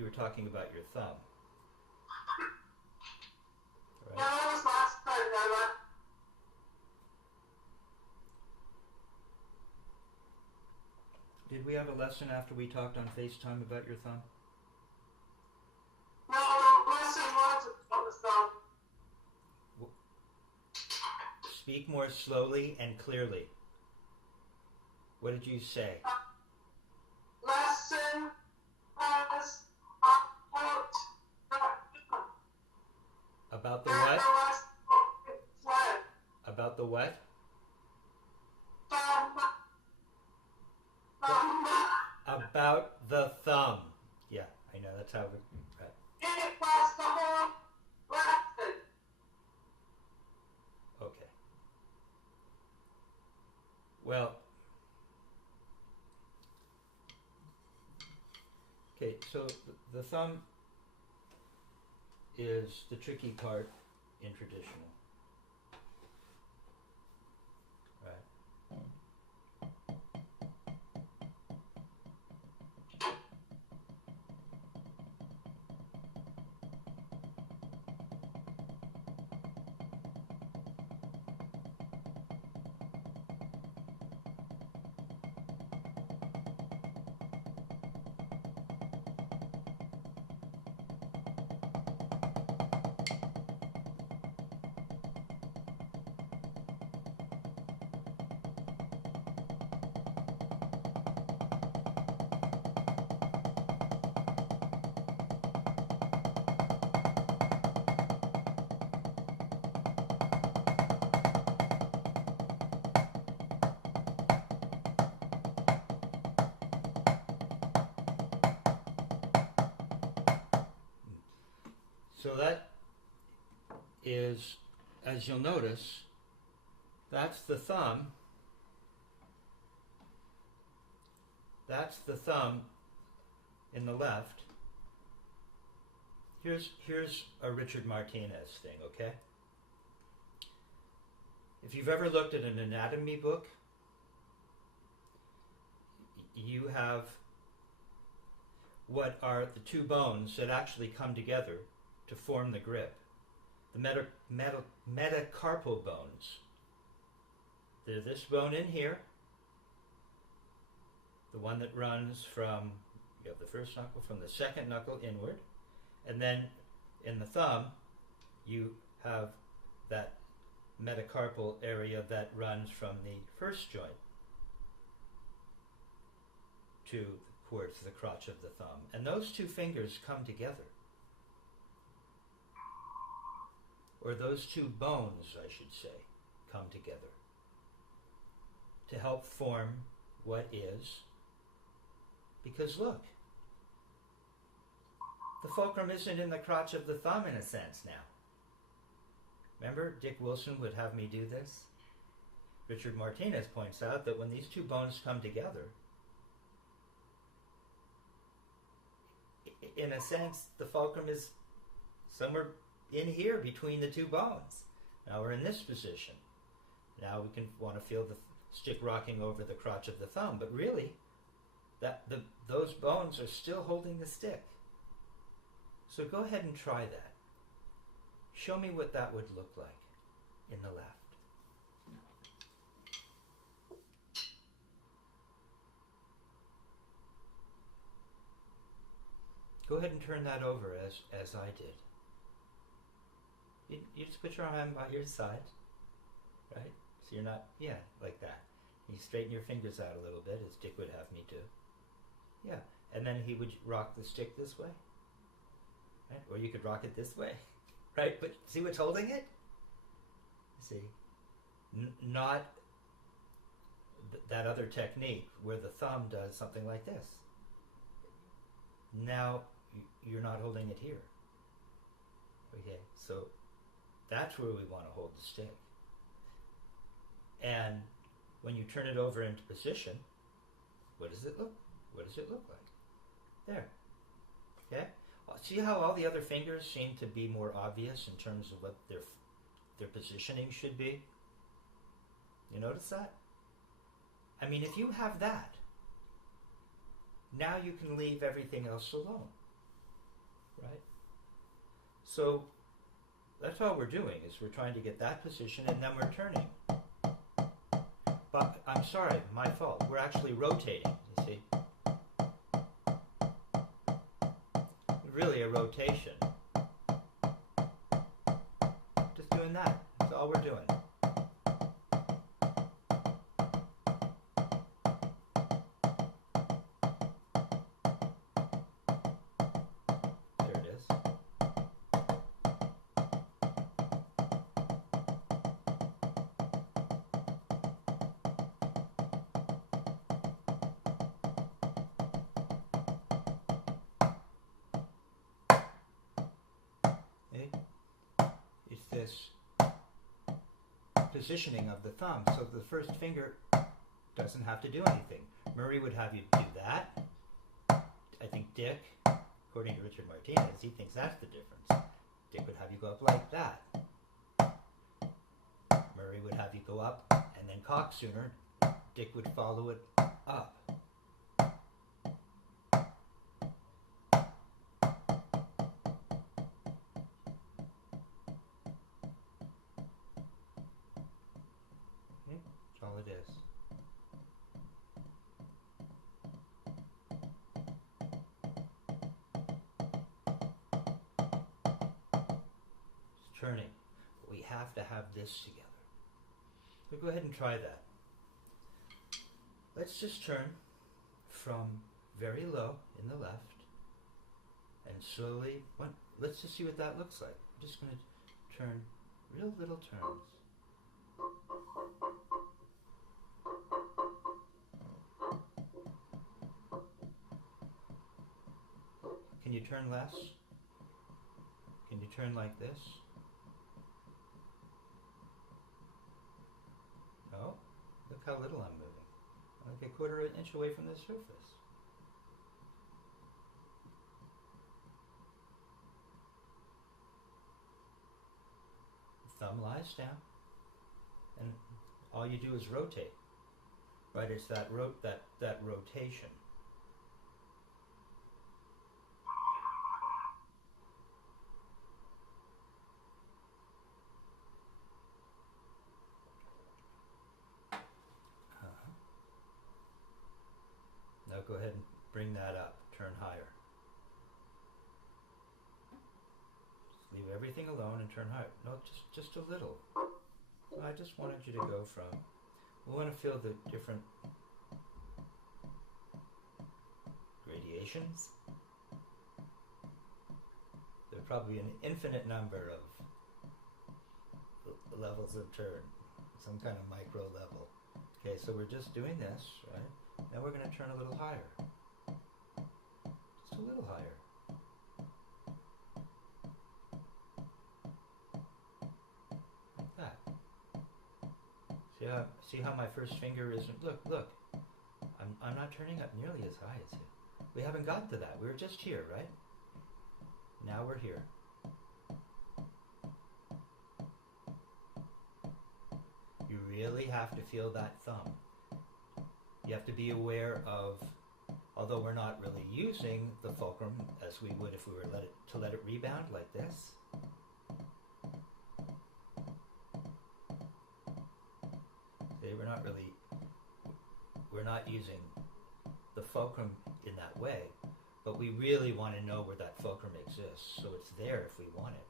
you were talking about your thumb. Right? Yeah, that was last time. Did we have a lesson after we talked on FaceTime about your thumb? No, the lesson was about the thumb. Speak more slowly and clearly. What did you say? Lesson was about the what? What? About the what? Thumb. About the thumb. Yeah, I know, that's how we... Right. It was the whole lesson. Okay. Well... Okay, so the thumb is the tricky part in traditional. Right. So that is, as you'll notice, that's the thumb. That's the thumb in the left. Here's a Richard Martinez thing, okay? If you've ever looked at an anatomy book, you have what are the two bones that actually come together to form the grip. The metacarpal bones. They're this bone in here, the one that runs from, you have the first knuckle, from the second knuckle inward, and then in the thumb, you have that metacarpal area that runs from the first joint towards the crotch of the thumb. And those two fingers come together. Or those two bones, I should say, come together to help form what is. Because look, the fulcrum isn't in the crotch of the thumb in a sense now. Remember, Dick Wilson would have me do this? Richard Martinez points out that when these two bones come together, in a sense, the fulcrum is somewhere in here between the two bones. Now we're in this position. Now we can want to feel the stick rocking over the crotch of the thumb, but really, those bones are still holding the stick. So go ahead and try that. Show me what that would look like in the left. Go ahead and turn that over as I did. You just put your hand by your side, right? So you're not, yeah, like that. You straighten your fingers out a little bit, as Dick would have me do. Yeah, and then he would rock the stick this way, right? Or you could rock it this way, right? But see what's holding it? See, not that other technique where the thumb does something like this. Now you're not holding it here. Okay, so that's where we want to hold the stick. And when you turn it over into position, what does it look? What does it look like? There. Okay. See how all the other fingers seem to be more obvious in terms of what their positioning should be? You notice that? I mean, if you have that, now you can leave everything else alone. right? So that's all we're doing, is we're trying to get that position, and then we're turning. But I'm sorry, my fault. We're actually rotating, you see. Really a rotation. Just doing that. That's all we're doing. There it is. It's this positioning of the thumb, so the first finger doesn't have to do anything. Murray would have you do that. I think Dick, according to Richard Martinez, he thinks that's the difference. Dick would have you go up like that. Murray would have you go up and then cock sooner. Dick would follow it up. That's all it is. It's turning. But we have to have this together. So go ahead and try that. Let's just turn from very low in the left and slowly, let's just see what that looks like. I'm just going to turn real little turns. Can you turn less? Can you turn like this? No? Look how little I'm moving. Like a quarter inch away from the surface. The thumb lies down, and all you do is rotate. Right? It's that rotation. Now go ahead and bring that up. Turn higher. Just leave everything alone and turn higher. No, just a little. So I just wanted you to go from. We want to feel the different gradations. There are probably an infinite number of levels of turn. Some kind of micro level. Okay, so we're just doing this, right? Now we're going to turn a little higher. Just a little higher. Like that. See how my first finger isn't... Look. I'm not turning up nearly as high as you. We haven't got to that. We were just here, right? Now we're here. You really have to feel that thumb. You have to be aware of, although we're not really using the fulcrum as we would if we were to let it rebound like this. See, we're not using the fulcrum in that way, but we really want to know where that fulcrum exists, so it's there if we want it.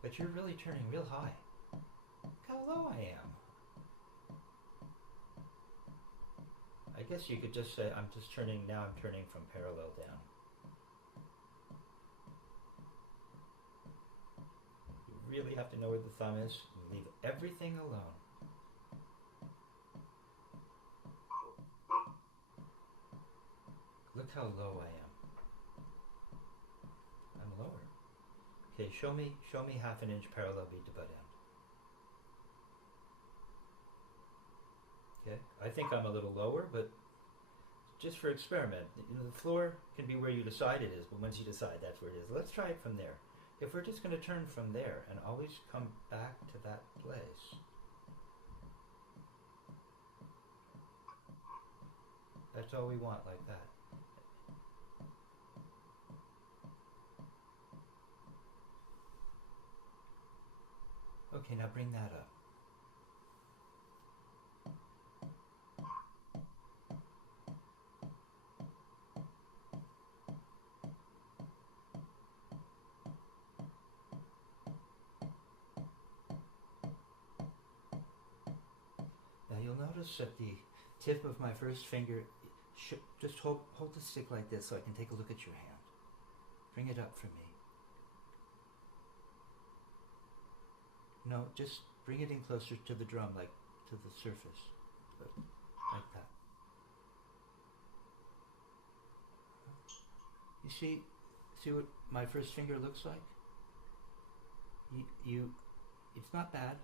But you're really turning real high. Look how low I am. I guess you could just say I'm turning from parallel down. You really have to know where the thumb is and leave everything alone. Look how low I am. I'm lower. Okay, show me half an inch parallel bead to butt end. Okay, I think I'm a little lower, but just for experiment. The floor can be where you decide it is, but once you decide that's where it is. Let's try it from there. If we're just going to turn from there and always come back to that place. That's all we want, like that. Okay, now bring that up. Now you'll notice that the tip of my first finger should just hold the stick like this so I can take a look at your hand. Bring it up for me. No, just bring it in closer to the drum, like to the surface, like that. You see what my first finger looks like? It's not bad.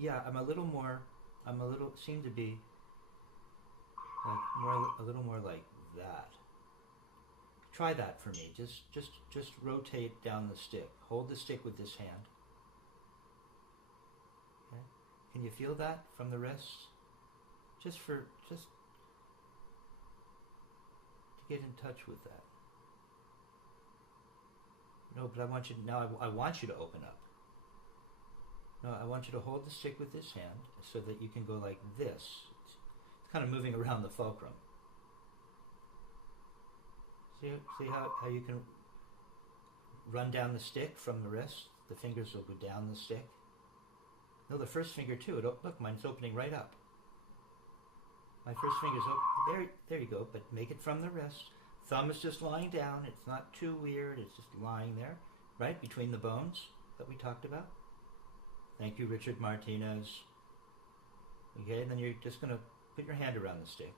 Yeah, seem to be like a little more like that. Try that for me. Just rotate down the stick. Hold the stick with this hand. Okay. Can you feel that from the wrists? Just to get in touch with that. No, but I want you to, now I want you to open up. No, I want you to hold the stick with this hand so that you can go like this. It's kind of moving around the fulcrum. See how you can run down the stick from the wrist? The fingers will go down the stick. No, the first finger too. Look, mine's opening right up. My first finger's open. There you go. But make it from the wrist. Thumb is just lying down. It's not too weird. It's just lying there, right between the bones that we talked about. Thank you, Richard Martinez. Okay, and then you're just going to put your hand around the stick.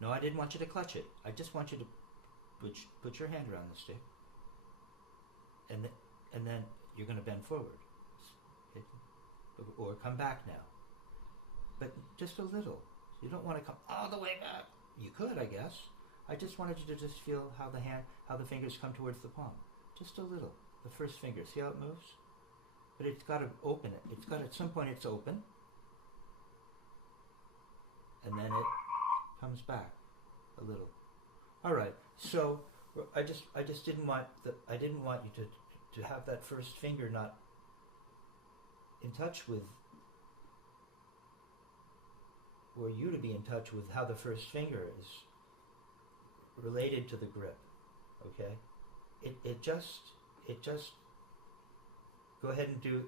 No, I didn't want you to clutch it. I just want you to put your hand around the stick. And then you're going to bend forward. Okay? Or come back now. But just a little. You don't want to come all the way back. You could, I guess. I just wanted you to just feel how the fingers come towards the palm. Just a little. The first finger. See how it moves? But it's got to open it. It's got, at some point it's open. And then it comes back a little. All right. So I just didn't want you to have that first finger not in touch with, or you to be in touch with how the first finger is related to the grip. Okay? It just go ahead and do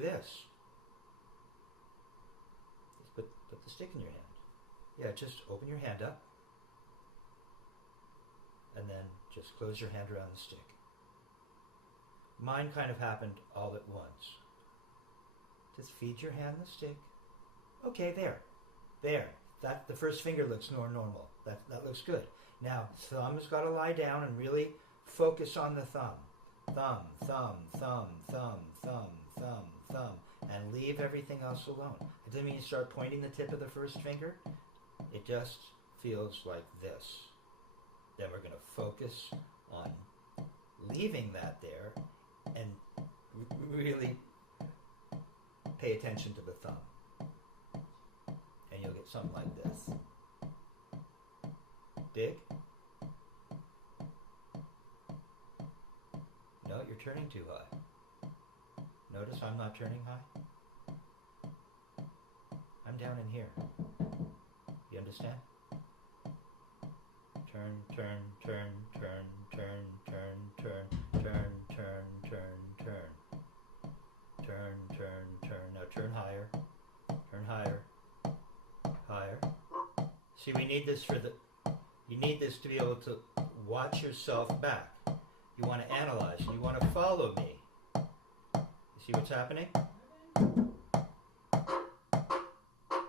this. Just put the stick in your hand. Yeah, just open your hand up. And then just close your hand around the stick. Mine kind of happened all at once. Just feed your hand the stick. Okay, there. That the first finger looks more normal. That looks good. Now, thumb's got to lie down and really focus on the thumb. Thumb, thumb, thumb, thumb, thumb, thumb, thumb, and leave everything else alone. It doesn't mean you start pointing the tip of the first finger. It just feels like this. Then we're going to focus on leaving that there and really pay attention to the thumb. And you'll get something like this. Dig? No, you're turning too high. Notice I'm not turning high. I'm down in here. You understand? Turn, turn, turn, turn, turn, turn, turn, turn, turn, turn, turn. Turn, turn, turn. Now turn higher. Turn higher. Higher. See, we need this you need this to be able to watch yourself back. You want to analyze. You want to follow me. You see what's happening?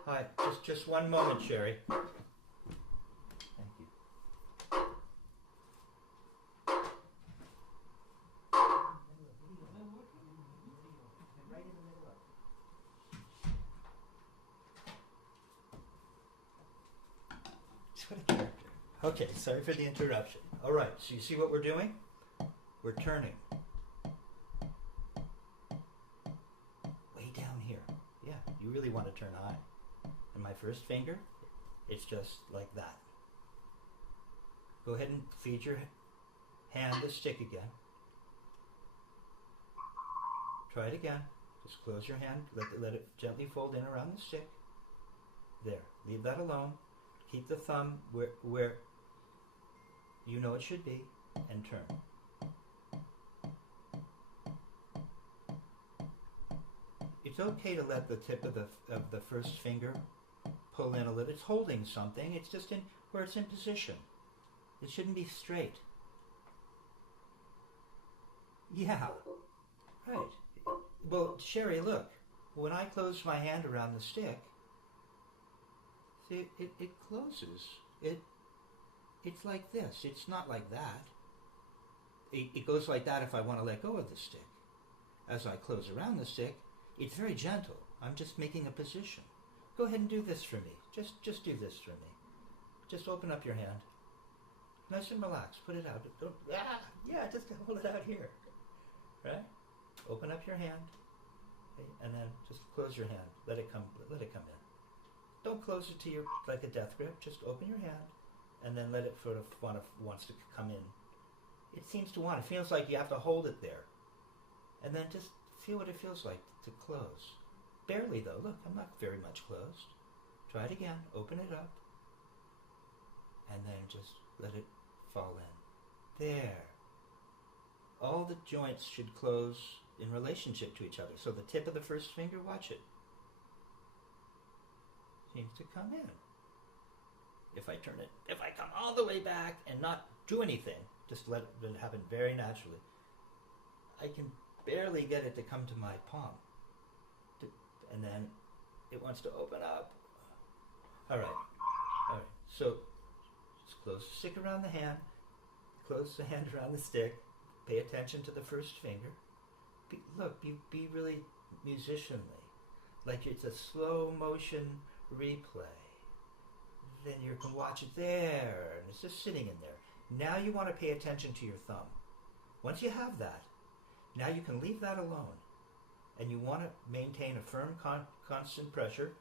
Hi, just one moment, Sherry. Thank you. Right in the middle of it. What a character. Okay, sorry for the interruption. All right, so you see what we're doing? We're turning. Way down here. Yeah, you really want to turn high. And my first finger, It's just like that. Go ahead and feed your hand the stick again. Try it again. Just close your hand, let it gently fold in around the stick. There, leave that alone. Keep the thumb where you know it should be, and turn. It's okay to let the tip of the first finger pull in a little. It's holding something. It's just in where it's in position. It shouldn't be straight. Yeah, right. Well, Sherry, look. When I close my hand around the stick, see, it closes. It's like this. It's not like that. It goes like that if I want to let go of the stick. As I close around the stick, it's very gentle. I'm just making a position. Go ahead and do this for me. Just do this for me. Just open up your hand. Nice and relaxed. Put it out. Don't, just hold it out here. Right? Open up your hand. Okay, and then just close your hand. Let it come in. Don't close it to your like a death grip. Just open your hand and then let it sort of wants to come in. It seems to want. It feels like you have to hold it there. And then just feel what it feels like to close. Barely though. Look, I'm not very much closed. Try it again. Open it up. And then just let it fall in. There. All the joints should close in relationship to each other. So the tip of the first finger, watch it. Seems to come in. If I come all the way back and not do anything, just let it happen very naturally, I can barely get it to come to my palm. And then it wants to open up. All right. So just close the stick around the hand. Close the hand around the stick. Pay attention to the first finger. Be really musicianly. Like it's a slow motion replay. Then you can watch it there, and it's just sitting in there. Now you want to pay attention to your thumb. Once you have that, now you can leave that alone. And you want to maintain a firm, constant pressure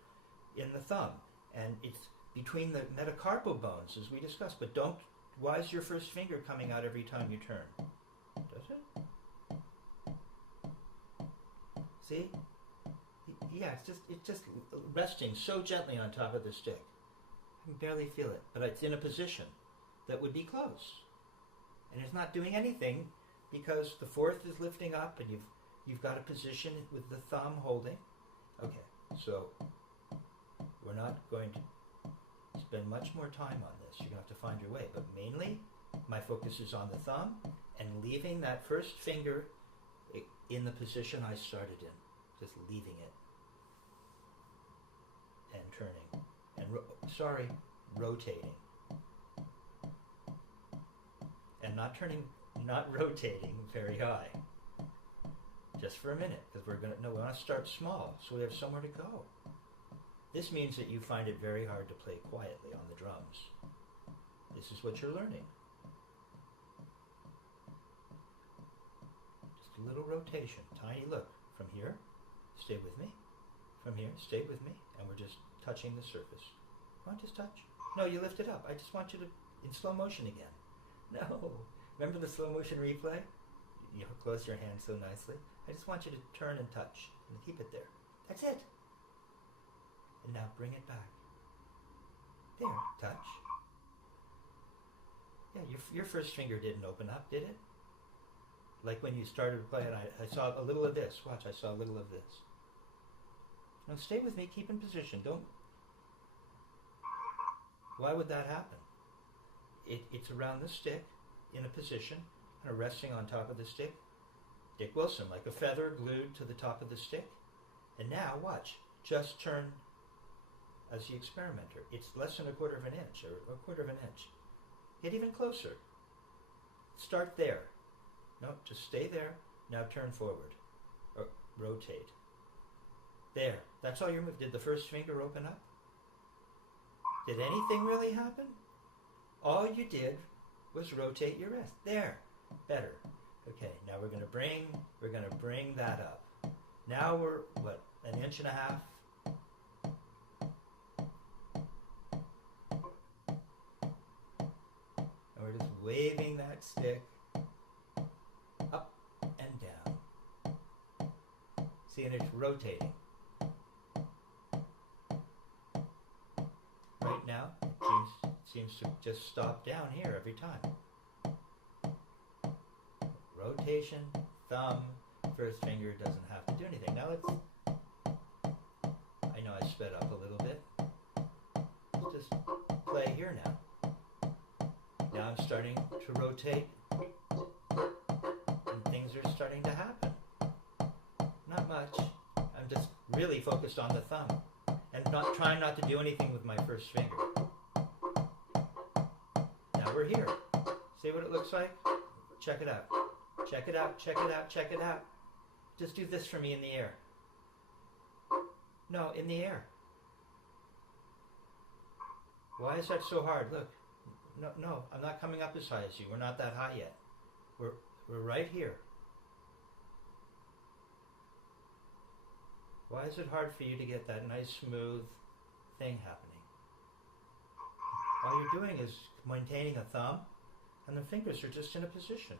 in the thumb. And it's between the metacarpal bones, as we discussed. But why is your first finger coming out every time you turn? Does it? See? Yeah, it's just resting so gently on top of the stick. You can barely feel it, but it's in a position that would be close. And it's not doing anything because the fourth is lifting up and you've got a position with the thumb holding. Okay, so we're not going to spend much more time on this. You're going to have to find your way. But mainly, my focus is on the thumb and leaving that first finger in the position I started in. Just leaving it. And turning. And rotating. And not rotating very high. Just for a minute, because we want to start small, so we have somewhere to go. This means that you find it very hard to play quietly on the drums. This is what you're learning. Just a little rotation, tiny look. From here, stay with me. From here, stay with me, and we're just touching the surface. Come on, just touch. No, you lift it up. I just want you to, in slow motion again. No. Remember the slow motion replay? You close your hand so nicely. I just want you to turn and touch and keep it there. That's it. And now bring it back. There, touch. Yeah, your first finger didn't open up, did it? Like when you started playing, I saw a little of this. Watch, I saw a little of this. No, stay with me. Keep in position. Don't. Why would that happen? It's around the stick in a position, kind of resting on top of the stick. Dick Wilson, like a feather glued to the top of the stick. And now, watch. Just turn as the experimenter. It's less than a quarter of an inch, or a quarter of an inch. Get even closer. Start there. No, just stay there. Now turn forward. Or rotate. There. That's all your move. Did the first finger open up? Did anything really happen? All you did was rotate your wrist. There. Better. Okay, now we're going to bring that up. Now we're, an inch and a half? we're just waving that stick up and down. See, and it's rotating. Right now, it seems to just stop down here every time. Rotation, thumb, first finger doesn't have to do anything. Now let's, I know I sped up a little bit. Let's just play here now. Now I'm starting to rotate and things are starting to happen. Not much. I'm just really focused on the thumb and trying not to do anything with my first finger. Now we're here. See what it looks like? Check it out. Check it out, check it out, check it out. Just do this for me in the air. No, in the air. Why is that so hard? Look. No, I'm not coming up as high as you. We're not that high yet. We're right here. Why is it hard for you to get that nice smooth thing happening? All you're doing is maintaining a thumb and the fingers are just in a position.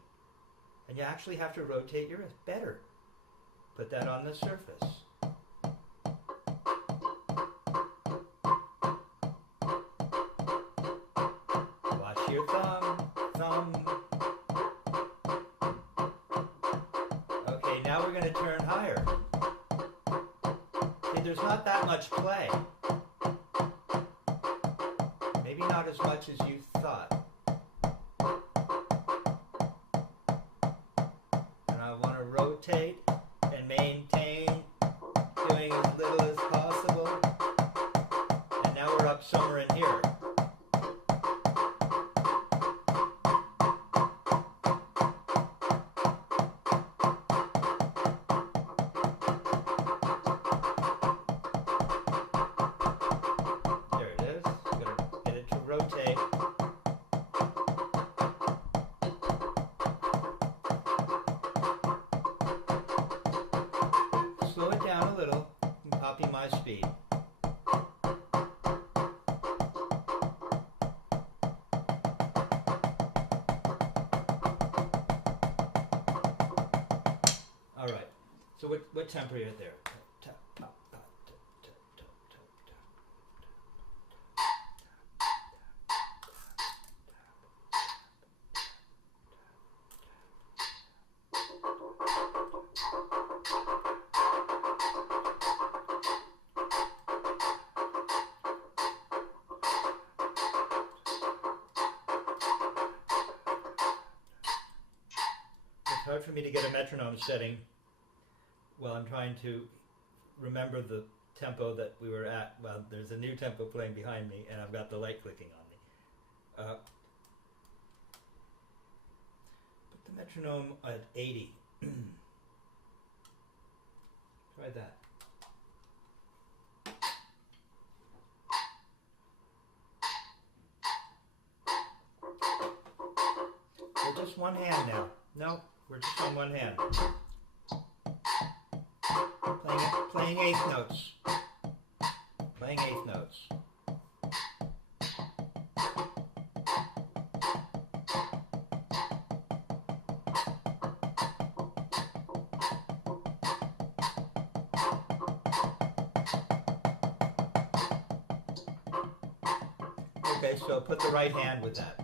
And you actually have to rotate your wrist better. Put that on the surface. Watch your thumb. Okay, now we're going to turn higher. Okay, there's not that much play. Maybe not as much as you thought. Rotate and maintain, doing as little as possible. And now we're up somewhere in here. There it is. Gotta get it to rotate. Slow it down a little and copy my speed. All right. So what tempo are you there? It's hard for me to get a metronome setting while I'm trying to remember the tempo that we were at. Well, there's a new tempo playing behind me and I've got the light clicking on me. Put the metronome at 80. Try that. We're just one hand now. No, we're just on one hand. Playing eighth notes. Playing eighth notes. Okay, so put the right hand with that.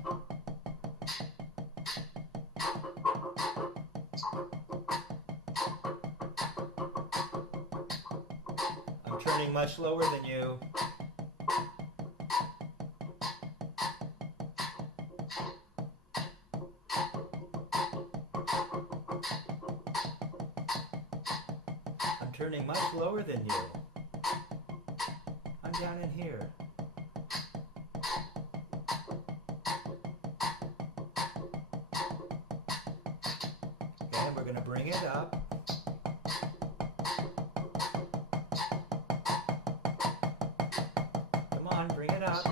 I'm turning much lower than you. I'm turning much lower than you. I'm down in here. Okay, we're going to bring it up. Come on, bring it up.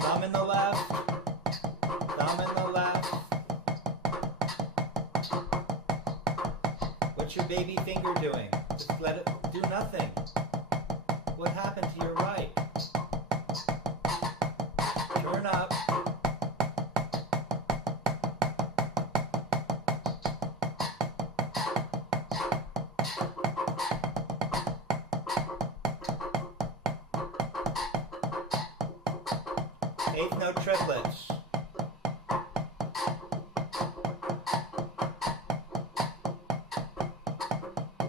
Thumb in the left. Thumb in the left. What's your baby finger doing? Just let it do nothing. What happened to your right? Turn up. eighth note triplets.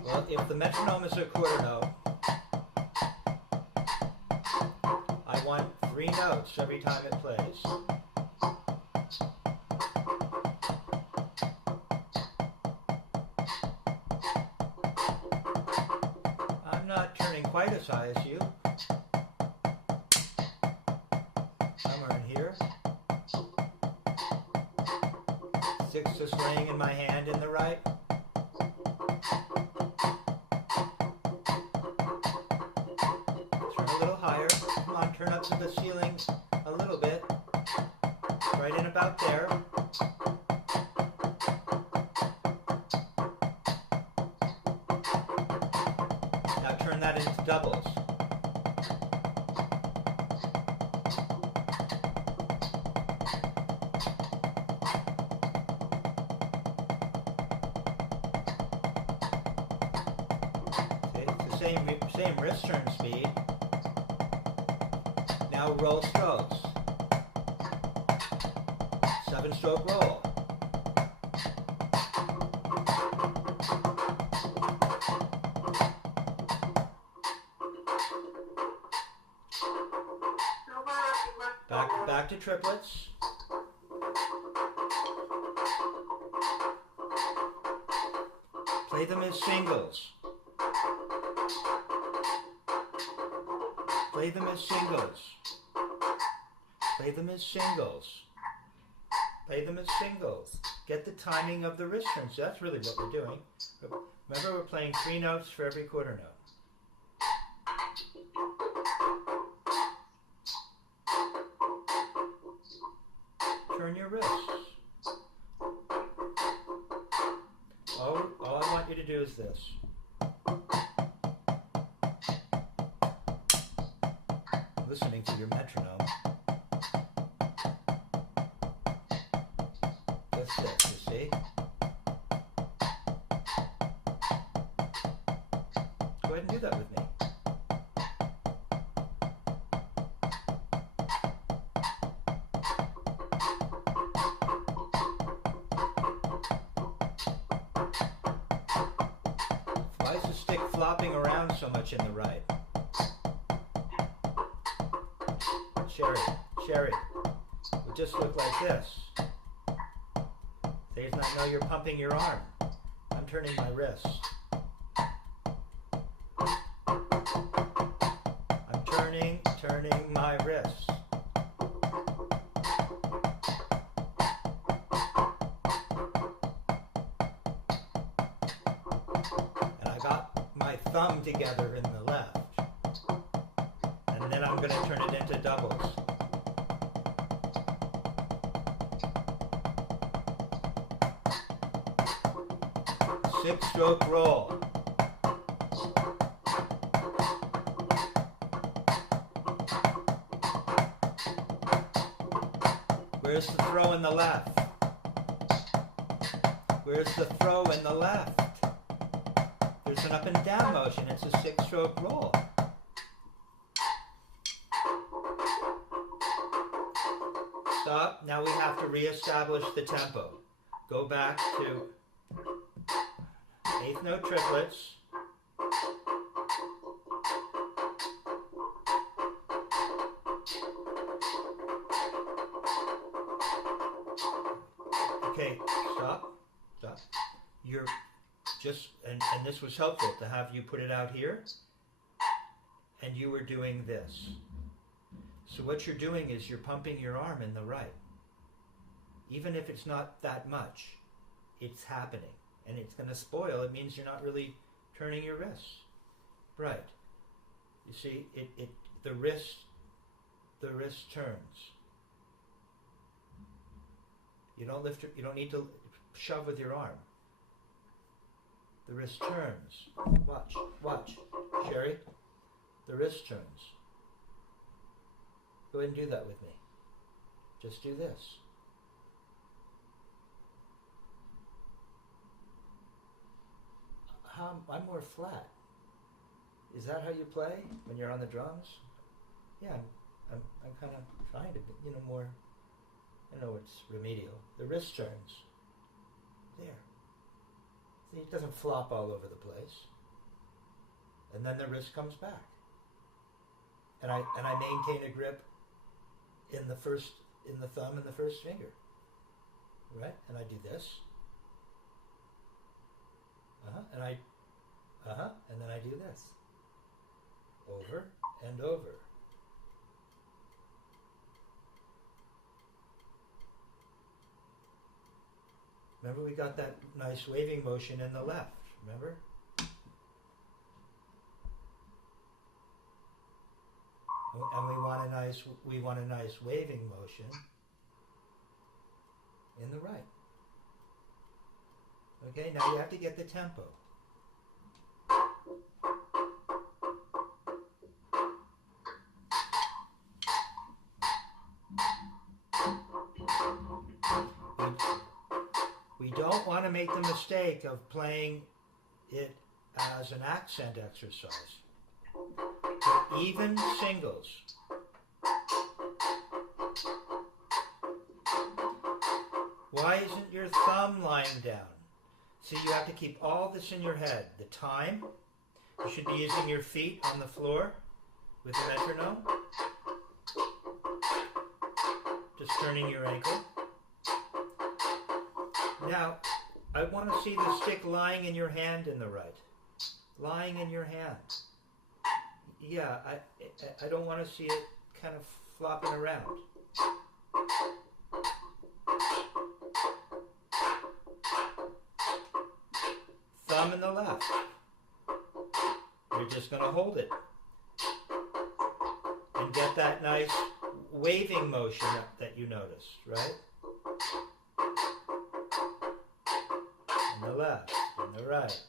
Well, if the metronome is a quarter note, I want 3 notes every time it plays. I'm not turning quite as high as you. Somewhere in here. 6 just laying in my hand in the right. Turn a little higher. Come on, turn up to the ceiling a little bit. Right in about there. Now turn that into doubles. Same wrist turn speed. Now roll strokes. 7-stroke roll. Back to triplets. Play them as singles. Play them as singles. Play them as singles. Play them as singles. Get the timing of the wrist turns. That's really what we're doing. Remember, we're playing 3 notes for every quarter note. Turn your wrists. All I want you to do is this. Listening to your metronome. Just this, you see? Go ahead and do that with me. Why is the stick flopping around so much in the right? Sherry, it would just look like this. They does not know you're pumping your arm. I'm turning my wrist. I'm turning my wrist. And I got my thumb together in the left. And then I'm going to turn it into doubles. 6-stroke roll. Where's the throw in the left? Where's the throw in the left? There's an up and down motion. It's a 6-stroke roll. Stop. Now we have to reestablish the tempo. Go back to 8th note triplets. Okay, stop. You're just, and this was helpful to have you put it out here, and you were doing this. So what you're doing is you're pumping your arm in the right. Even if it's not that much, it's happening. And it's going to spoil. It means you're not really turning your wrists. Right. You see, the wrist turns. You don't lift you don't need to shove with your arm. The wrist turns. Watch. Sherry, the wrist turns. Go ahead and do that with me. Just do this. I'm more flat. Is that how you play when you're on the drums? Yeah, I'm kind of trying to be, more. I know it's remedial. The wrist turns. There. See, it doesn't flop all over the place. And then the wrist comes back. And I maintain a grip in the thumb and the first finger. Right? And I do this. And then I do this. Over and over. Remember, we got that nice waving motion in the left. Remember? And we want a nice waving motion in the right. Okay, now you have to get the tempo. We don't want to make the mistake of playing it as an accent exercise. For even singles. Why isn't your thumb lying down? See, you have to keep all this in your head. The time, you should be using your feet on the floor with the metronome. Just turning your ankle. Now, I want to see the stick lying in your hand in the right. Lying in your hand. Yeah, I don't want to see it kind of flopping around. Thumb in the left. You're just going to hold it. And get that nice waving motion that you noticed, right? In the left, in the right.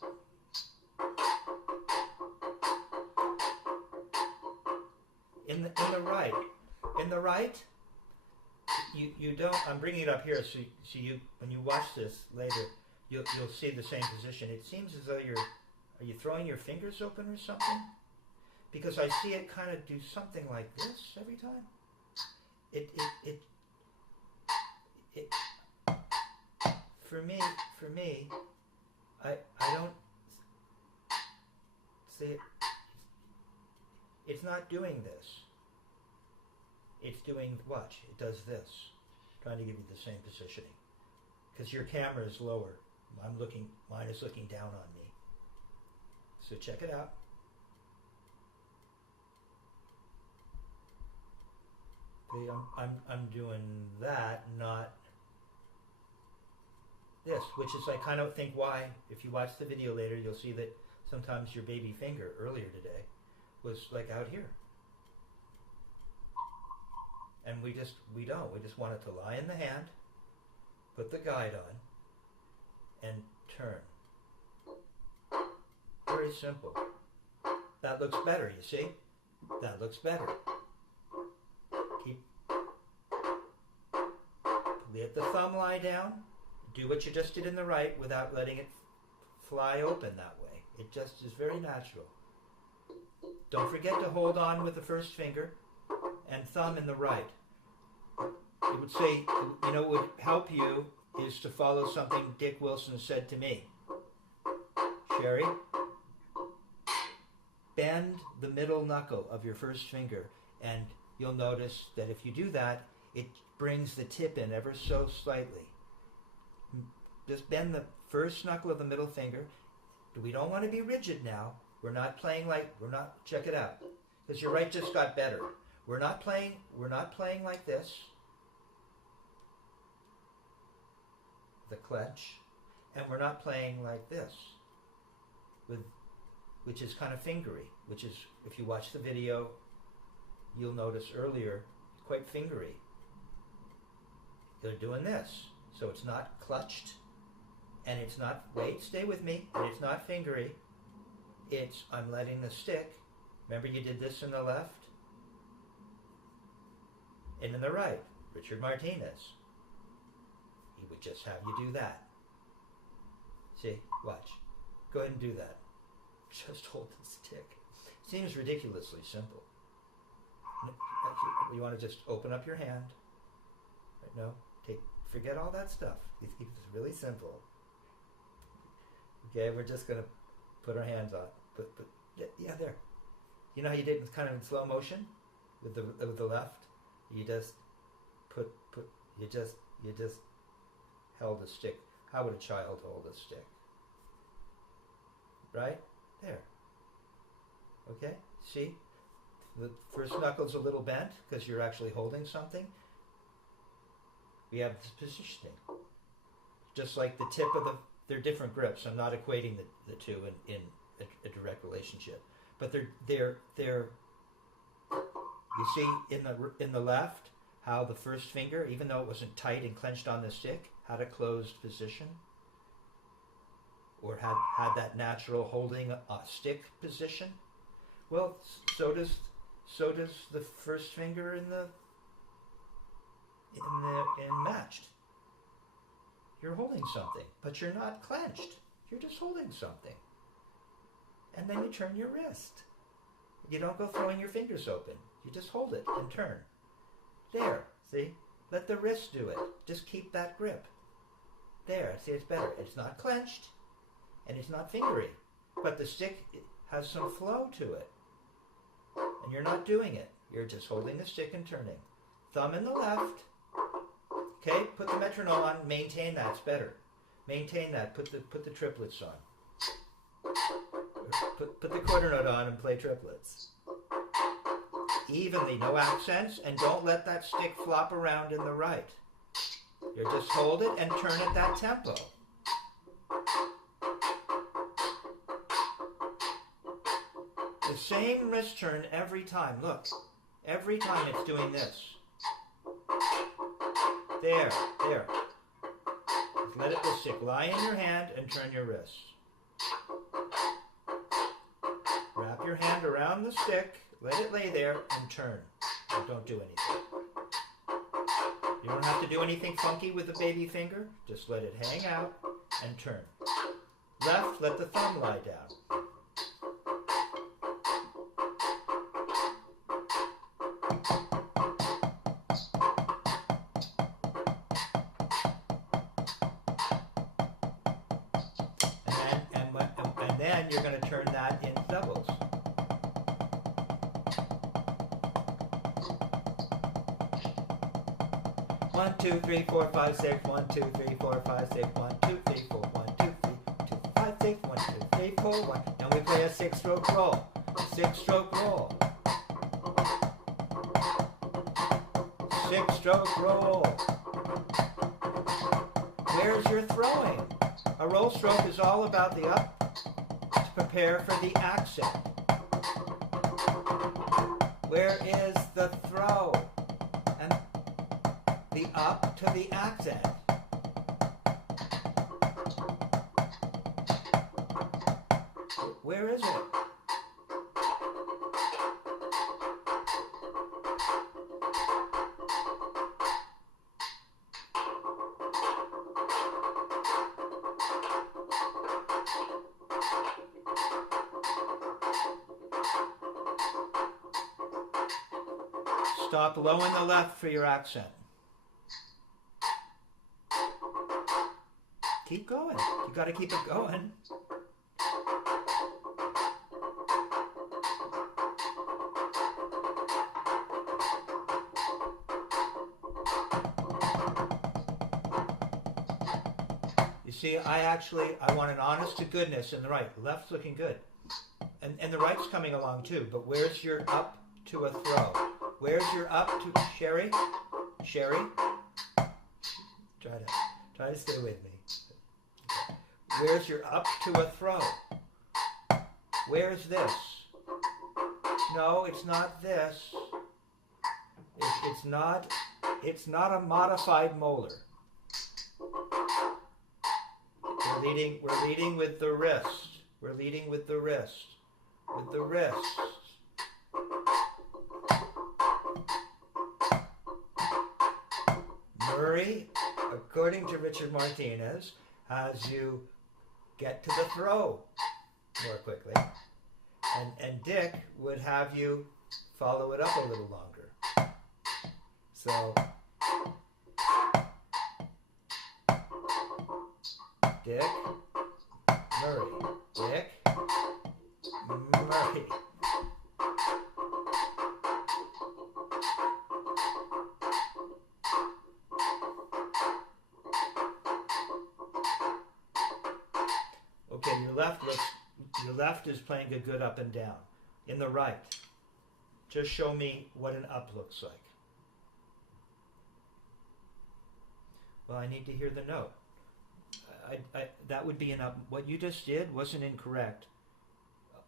In the right, you don't. I'm bringing it up here so you when you watch this later, you'll see the same position. It seems as though are you throwing your fingers open or something? Because I see it kind of do something like this every time. It for me, I don't see it. It's not doing this. It's doing, watch, it does this. Trying to give you the same positioning. Because your camera is lower. Mine is looking down on me. So check it out. See, I'm doing that, not this, which is I kind of think why, if you watch the video later, you'll see that sometimes your baby finger earlier today was like out here. And we just want it to lie in the hand, put the guide on, and turn. Very simple. That looks better, you see? That looks better. Let the thumb lie down. Do what you just did in the right without letting it fly open that way. It just is very natural. Don't forget to hold on with the first finger and thumb in the right. It would say, what would help you is to follow something Dick Wilson said to me. Sherry, bend the middle knuckle of your first finger, and you'll notice that if you do that, it brings the tip in ever so slightly. Just bend the first knuckle of the middle finger. We don't want to be rigid now. We're not, check it out. Because your right just got better. We're not playing like this. The clench. And we're not playing like this. Which is kind of fingery. Which is, if you watch the video, you'll notice earlier, quite fingery. They're doing this. So it's not clutched. And it's not, stay with me. And it's not fingery. It's, I'm letting the stick, remember you did this in the left? And in the right, Richard Martinez. He would just have you do that. See, watch. Go ahead and do that. Just hold the stick. Seems ridiculously simple. you want to just open up your hand. Right? No, forget all that stuff. Keep this really simple. Okay, we're just gonna put our hands on. Yeah, there. You know how you did it kind of in slow motion with the left. You just you just held a stick. How would a child hold a stick? Right there. Okay. See, the first knuckle's a little bent because you're actually holding something. We have this positioning, just like the tip of they're different grips. I'm not equating the two in a direct relationship, but they're you see in the left how the first finger, even though it wasn't tight and clenched on the stick, had a closed position, or had that natural holding a stick position. Well, so does the first finger in matched. You're holding something, but you're not clenched. You're just holding something. And then you turn your wrist. You don't go throwing your fingers open. You just hold it and turn. There, see? Let the wrist do it. Just keep that grip. There, see, it's better. It's not clenched, and it's not fingery. But the stick has some flow to it. And you're not doing it. You're just holding the stick and turning. Thumb in the left. Okay, put the metronome on. Maintain that. It's better. Maintain that. Put the triplets on. Put the quarter note on and play triplets. Evenly, no accents, and don't let that stick flop around in the right. You just hold it and turn at that tempo. The same wrist turn every time. Look, every time it's doing this. There. Just let the stick lie in your hand and turn your wrist. Wrap your hand around the stick, let it lay there, and turn. Don't do anything. You don't have to do anything funky with the baby finger. Just let it hang out and turn. Left, let the thumb lie down. And then you're going to turn that in doubles. One, two, three, four, five, six. 1, 2, 3, 4, 5, 6. 1, 2, 3, 4. 1, 2, 3, 2, 5, 6. 1, 2, 3, 4, 1. Now we play a 6-stroke roll. 6-stroke roll. 6-stroke roll. Where's your throwing? A roll stroke is all about the up to prepare for the accent. Where is the throw? And the up to the accent. Where is it? Stop low in the left for your accent. Keep going. You got to keep it going. You see, I want an honest to goodness in the right. Left's looking good. And the right's coming along too, but where's your up to a throw? Where's your up to Sherry? Sherry? Try to stay with me. Where's your up to a throw? Where's this? No, it's not this. It's not a modified molar. We're leading with the wrist. We're leading with the wrist. With the wrist. Murray, according to Richard Martinez, has you get to the throw more quickly. And Dick would have you follow it up a little longer. So, Dick, Murray, Dick, Murray. Okay, your left is playing a good up and down. In the right, just show me what an up looks like. Well, I need to hear the note. That would be an up. What you just did wasn't incorrect,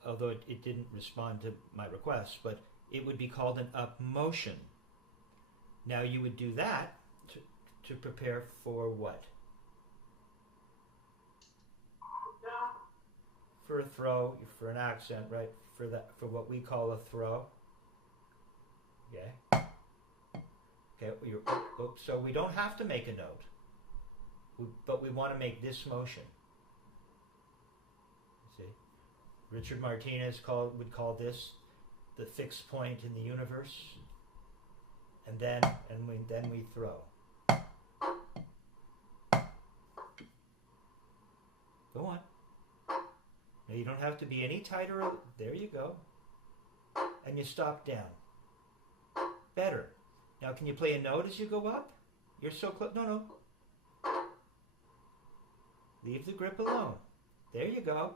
although it didn't respond to my request, but it would be called an up motion. Now you would do that to prepare for what? For a throw, for an accent, right? For what we call a throw. Okay. Okay. So we don't have to make a note, but we want to make this motion. See, Richard Martinez would call this the fixed point in the universe, and then we throw. Go on. Now you don't have to be any tighter. There you go. And you stop down. Better. Now can you play a note as you go up? You're so close. No. Leave the grip alone. There you go.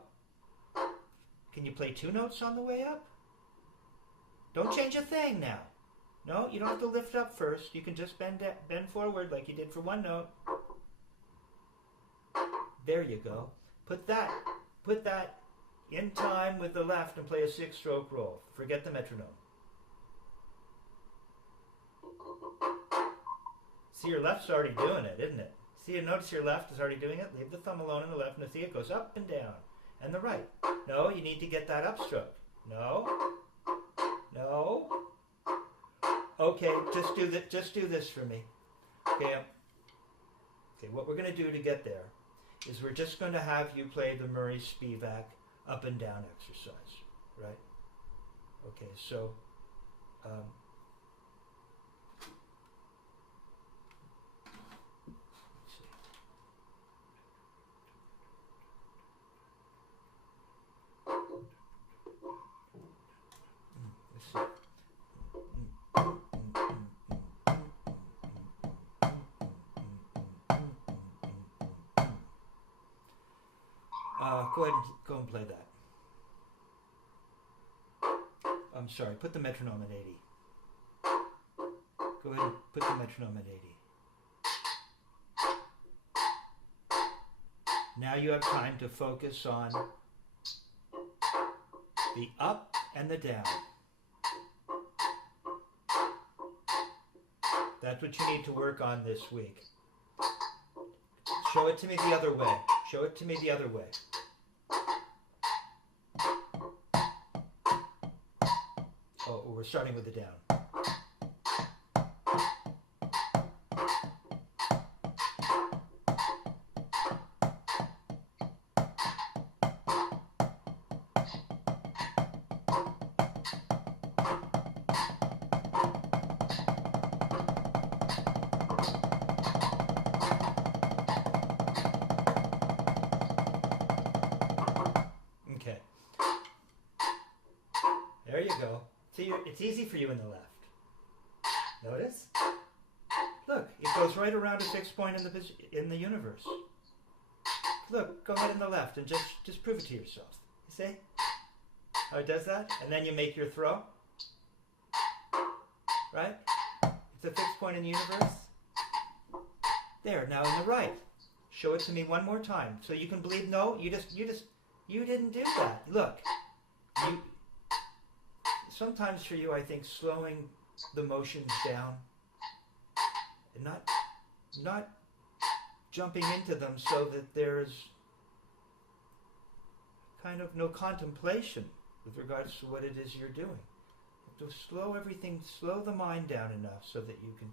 Can you play 2 notes on the way up? Don't change a thing now. No, you don't have to lift up first. You can just bend forward like you did for 1 note. There you go. Put that in time with the left and play a 6-stroke roll. Forget the metronome. See, your left's already doing it, isn't it? See, you notice your left is already doing it? Leave the thumb alone on the left, and see it goes up and down. And the right. No, you need to get that upstroke. No. Okay, just do this for me. Okay, what we're going to do to get there is we're just going to have you play the Murray Spivak up and down exercise, right? Okay, so let's see. Go and play that. I'm sorry, put the metronome at 80. Go ahead and put the metronome at 80. Now you have time to focus on the up and the down. That's what you need to work on this week. Show it to me the other way. Show it to me the other way. Oh, we're starting with the down. Okay. There you go. See, it's easy for you in the left. Notice? Look, it goes right around a fixed point in the universe. Look, go ahead in the left and just prove it to yourself. You see how it does that? And then you make your throw. Right? It's a fixed point in the universe. There, now in the right. Show it to me one more time so you can believe. No, you didn't do that. Look. Sometimes for you, I think slowing the motions down and not jumping into them so that there's kind of no contemplation with regards to what it is you're doing. You have to slow everything, slow the mind down enough so that you can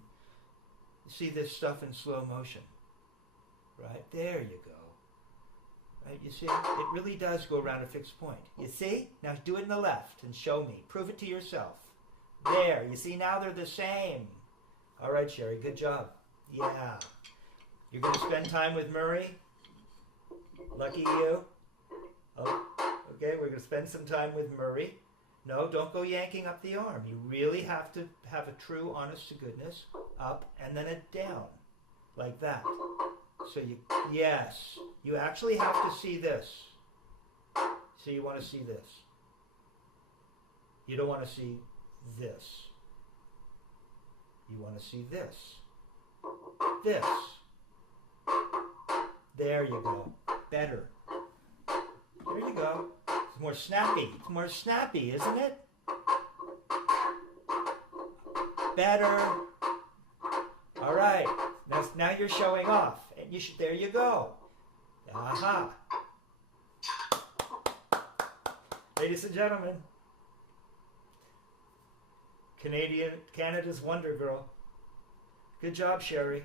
see this stuff in slow motion. Right? There you go. Right? You see, it really does go around a fixed point. You see? Now do it in the left and show me. Prove it to yourself. There. You see, now they're the same. All right, Sherry, good job. Yeah. You're going to spend time with Murray? Lucky you. Oh, okay, we're going to spend some time with Murray. No, don't go yanking up the arm. You really have to have a true, honest to goodness up and then a down, like that. So yes, you actually have to see this. So you want to see this. You don't want to see this. You want to see this. This. There you go. Better. There you go. It's more snappy. It's more snappy, isn't it? Better. All right. Now you're showing off. And you should. There you go. Aha. Ladies and gentlemen, Canada's Wonder Girl. Good job, Sherry.